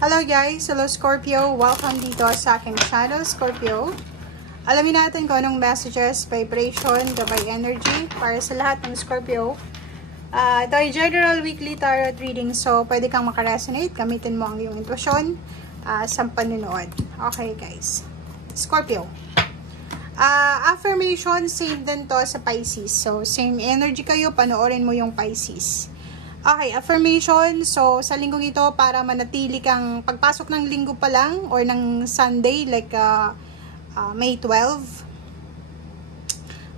Hello guys! Hello Scorpio! Welcome dito sa aking channel, Scorpio. Alamin natin kung anong messages, vibration, gabay energy para sa lahat ng Scorpio. Ito ay general weekly tarot reading, so pwede kang makaresonate. Gamitin mo ang iyong intuition sa panunood. Okay guys. Scorpio. Affirmation, same din to sa Pisces. So, same energy kayo, panoorin mo yung Pisces. Okay, affirmation. So, sa linggong ito, para manatili kang pagpasok ng linggo pa lang or ng Sunday, like May 12,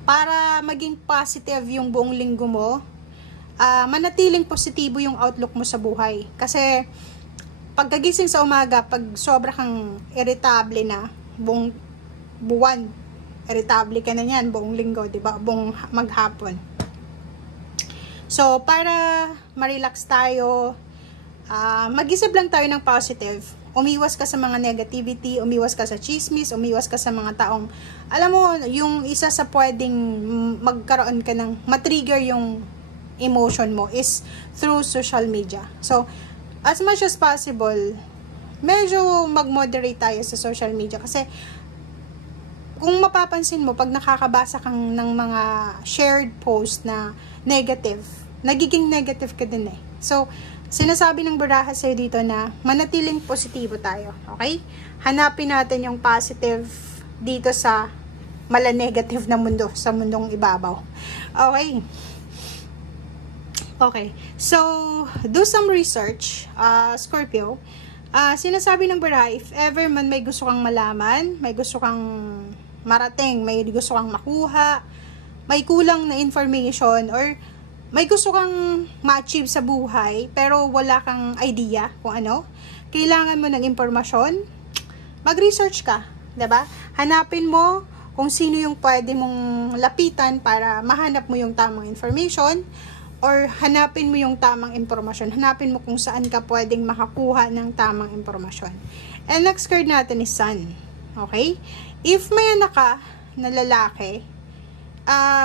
para maging positive yung buong linggo mo, manatiling positibo yung outlook mo sa buhay. Kasi, pagkagising sa umaga, pag sobra kang irritable na, buong buwan, irritable ka na yan, buong linggo, diba? Buong maghapon. So, para ma-relax tayo, mag-isip lang tayo ng positive. Umiwas ka sa mga negativity, umiwas ka sa chismis, umiwas ka sa mga taong, alam mo, yung isa sa pwedeng magkaroon ka ng, matrigger yung emotion mo is through social media. So, as much as possible, medyo mag-moderate tayo sa social media kasi, kung mapapansin mo, pag nakakabasa kang ng mga shared post na negative, nagiging negative ka din eh. So, sinasabi ng baraha sa'yo dito na manatiling positibo tayo. Okay? Hanapin natin yung positive dito sa mala-negative na mundo, sa mundong ibabaw. Okay? Okay. So, do some research, Scorpio. Sinasabi ng baraha, if ever man may gusto kang malaman, may gusto kang marating, may gusto kang makuha, may kulang na information, or may gusto kang ma-achieve sa buhay, pero wala kang idea kung ano, kailangan mo ng impormasyon, mag-research ka, diba? Hanapin mo kung sino yung pwede mong lapitan para mahanap mo yung tamang information, or hanapin mo yung tamang impormasyon. Hanapin mo kung saan ka pwedeng makakuha ng tamang impormasyon. And next card natin is Sun. Okay? If may anak ka na lalaki,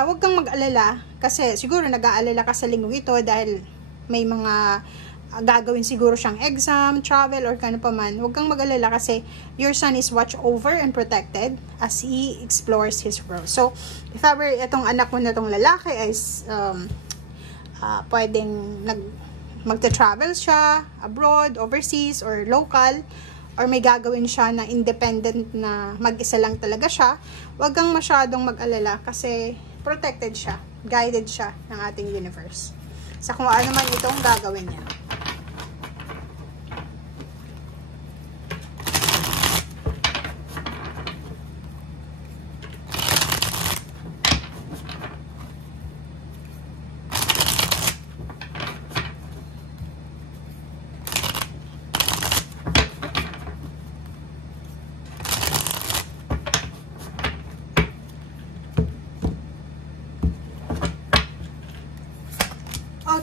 huwag kang mag-alala kasi siguro nag-aalala ka sa linggong ito dahil may mga gagawin siguro siyang exam, travel, or kano pa man. Huwag kang mag-alala kasi your son is watched over and protected as he explores his world. So, if ever itong anak mo na itong lalaki is pwedeng magta-travel siya abroad, overseas, or local, or may gagawin siya na independent na mag-isa lang talaga siya, huwag kang masyadong mag-alala kasi protected siya, guided siya ng ating universe sa kung ano man itong gagawin niya.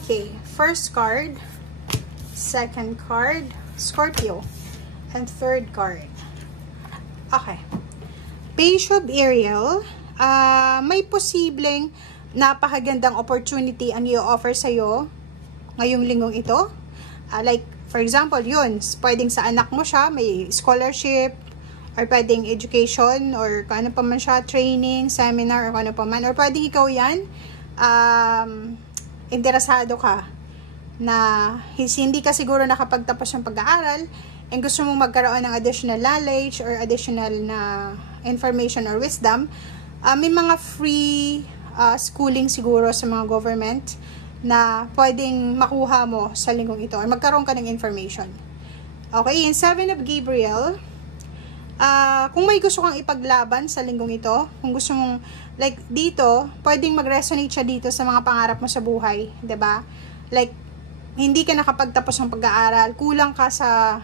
Okay, first card, second card, Scorpio, and third card. Okay. Page of Ariel, may posibleng napakagandang opportunity ang i-offer sa'yo ngayong linggong ito. Like, for example, yun, pwedeng sa anak mo siya, may scholarship, or pwedeng education, or kung ano pa man siya, training, seminar, or kung ano pa man, or pwedeng ikaw yan, interesado ka na hindi ka siguro nakapagtapos ng pag-aaral and gusto mong magkaroon ng additional knowledge or additional na information or wisdom, may mga free schooling siguro sa mga government na pwedeng makuha mo sa linggong ito or magkaroon ka ng information. Okay, in 7 of Gabriel, kung may gusto kang ipaglaban sa linggong ito, kung gusto mong, like dito, pwedeng mag-resonate siya dito sa mga pangarap mo sa buhay, 'di ba? Like, hindi ka nakapagtapos ng pag-aaral, kulang ka sa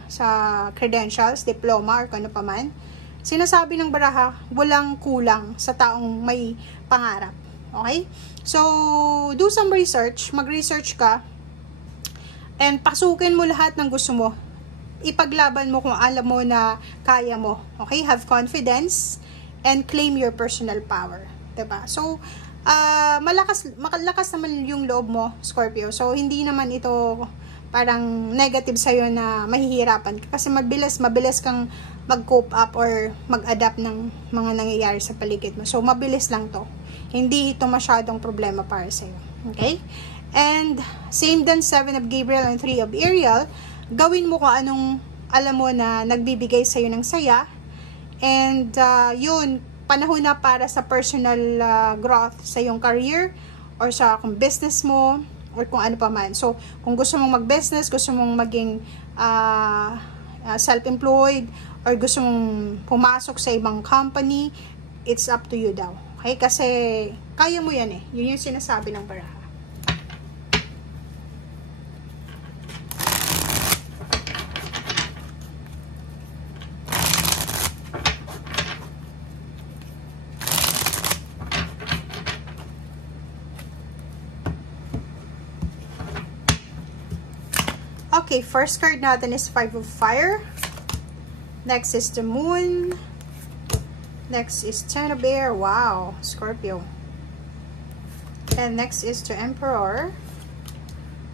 credentials, diploma, or kano pa man. Sinasabi ng baraha, walang kulang sa taong may pangarap. Okay? So, do some research, mag-research ka, and pasukin mo lahat ng gusto mo. Ipaglaban mo kung alam mo na kaya mo. Okay? Have confidence and claim your personal power. Diba? So, malakas naman yung loob mo, Scorpio. So, hindi naman ito parang negative sa'yo na mahihirapan ka. Kasi mabilis kang mag-cope up or mag-adapt ng mga nangyayari sa paligid mo. So, mabilis lang to. Hindi ito masyadong problema para sa'yo. Okay? And, same din 7 of Gabriel and 3 of Ariel. Gawin mo kung anong alam mo na nagbibigay sa'yo ng saya. And, yun, panahon na para sa personal growth sa iyong career or sa kung business mo or kung ano pa man. So, kung gusto mong mag-business, gusto mong maging self-employed, or gusto mong pumasok sa ibang company, it's up to you daw. Okay? Kasi, kaya mo yan eh. Yun yung sinasabi ng baraha. Okay, first card natin is 5 of Fire. Next is the Moon. Next is 10 of Air. Wow, Scorpio. And next is the Emperor.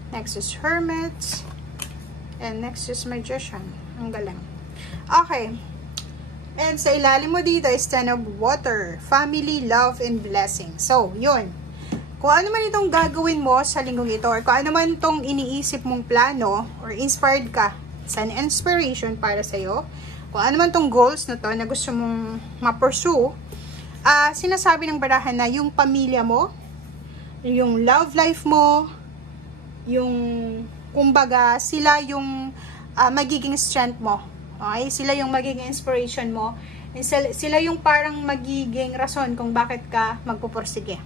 Next is Hermit. And next is Magician. Ang galing. Okay. And sa ilalim mo dito is 10 of Water. Family, love, and blessing. So, yun. Kung ano man itong gagawin mo sa linggong ito, or kung ano man itong iniisip mong plano, or inspired ka, it's an inspiration para sa'yo, kung ano man itong goals na to na gusto mong ma-pursue, sinasabi ng baraha na yung pamilya mo, yung love life mo, yung, kumbaga, sila yung magiging strength mo. Okay? Sila yung magiging inspiration mo. And sila yung parang magiging rason kung bakit ka magpupursige.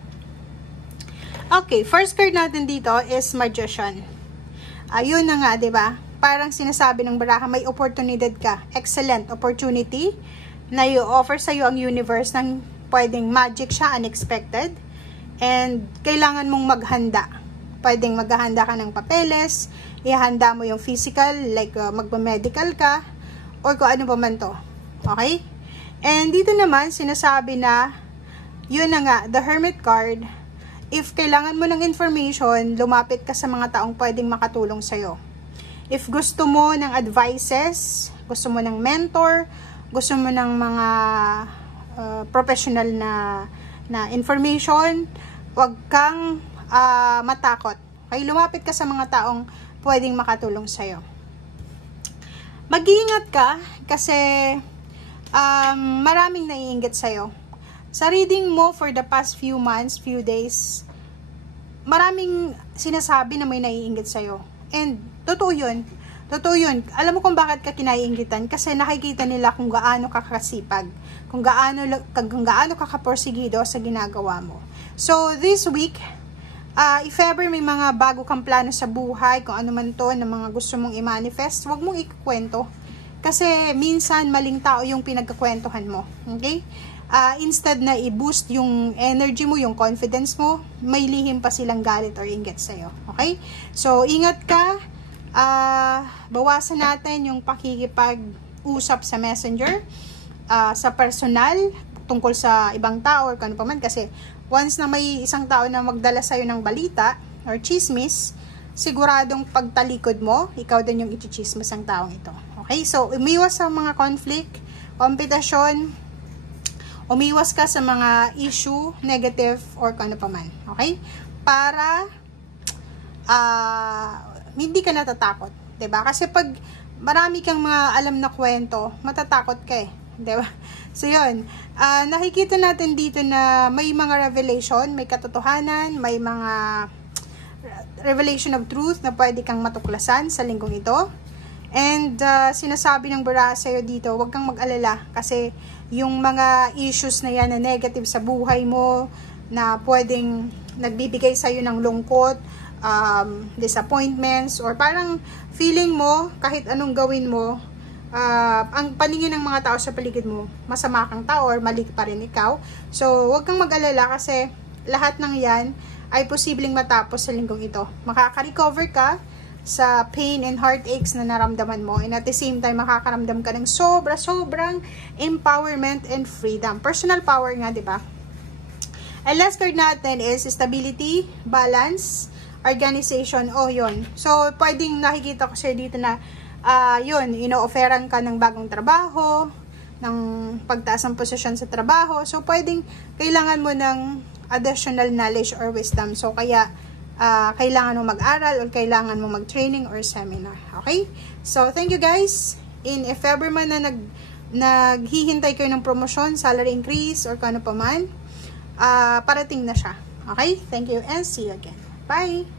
Okay, first card natin dito is Magician. Ayun na nga, 'di ba? Parang sinasabi ng baraha, may oportunidad ka. Excellent opportunity na i-offer sa iyo ang universe ng pwedeng magic siya, unexpected. And kailangan mong maghanda. Pwedeng maghahanda ka ng papeles, ihanda mo yung physical, like magpa-medical ka, or kung ano pa man to. Okay? And dito naman, sinasabi na, yun na nga, the Hermit card. If kailangan mo ng information, lumapit ka sa mga taong pwedeng makatulong sa'yo. If gusto mo ng advices, gusto mo ng mentor, gusto mo ng mga professional na information, huwag kang matakot. Okay? Lumapit ka sa mga taong pwedeng makatulong sa'yo. Mag-iingat ka kasi maraming naiinggit sa'yo. Sa reading mo for the past few months, few days, maraming sinasabi na may naiinggit sa'yo. And, totoo yun. Totoo yun. Alam mo kung bakit ka kinaiinggitan? Kasi nakikita nila kung gaano ka kasipag. Kung gaano ka kaporsigido sa ginagawa mo. So, this week, if ever may mga bago kang plano sa buhay, kung ano man to, na mga gusto mong i-manifest, huwag mong ikukwento. Kasi, minsan, maling tao yung pinagkakwentuhan mo. Okay? Instead na i-boost yung energy mo, yung confidence mo, may lihim pa silang galit or inggit sa'yo. Okay? So, ingat ka. Bawasan natin yung pakikipag-usap sa messenger, sa personal, tungkol sa ibang tao or kano pa man. Kasi, once na may isang tao na magdala sa'yo ng balita or chismis, siguradong pagtalikod mo, ikaw din yung i-chismis ang taong ito. Okay? So, umiwas sa mga conflict, kompetasyon, umiwas ka sa mga issue, negative, or kano pa man. Okay? Para hindi ka natatakot. 'Di ba? Kasi pag marami kang mga alam na kwento, matatakot ka eh. 'Di ba? So, yun. Nakikita natin dito na may mga revelation, may katotohanan, may mga revelation of truth na pwede kang matuklasan sa linggong ito. And sinasabi ng baraha sa'yo dito, huwag kang mag-alala kasi yung mga issues na yan na negative sa buhay mo, na pwedeng nagbibigay sa'yo ng lungkot, disappointments, or parang feeling mo, kahit anong gawin mo, ang paningin ng mga tao sa paligid mo, masama kang tao or mali pa rin ikaw. So, huwag kang mag-alala kasi lahat ng yan ay posibleng matapos sa linggong ito. Makaka-recover ka sa pain and heartaches na naramdaman mo, and at the same time makakaramdam ka ng sobrang empowerment and freedom. Personal power nga, di ba? And last card natin is stability, balance, organization, yun. So, pwedeng nakikita ko sir dito na, yun, ino-offeran ka ng bagong trabaho, ng pagtaas ng posisyon sa trabaho. So, pwedeng kailangan mo ng additional knowledge or wisdom. So, kaya, kailangan mo mag-aral or kailangan mo mag-training or seminar. Okay? So, thank you guys. If ever man na naghihintay kayo ng promotion, salary increase, or kano pa man, parating na siya. Okay? Thank you and see you again. Bye!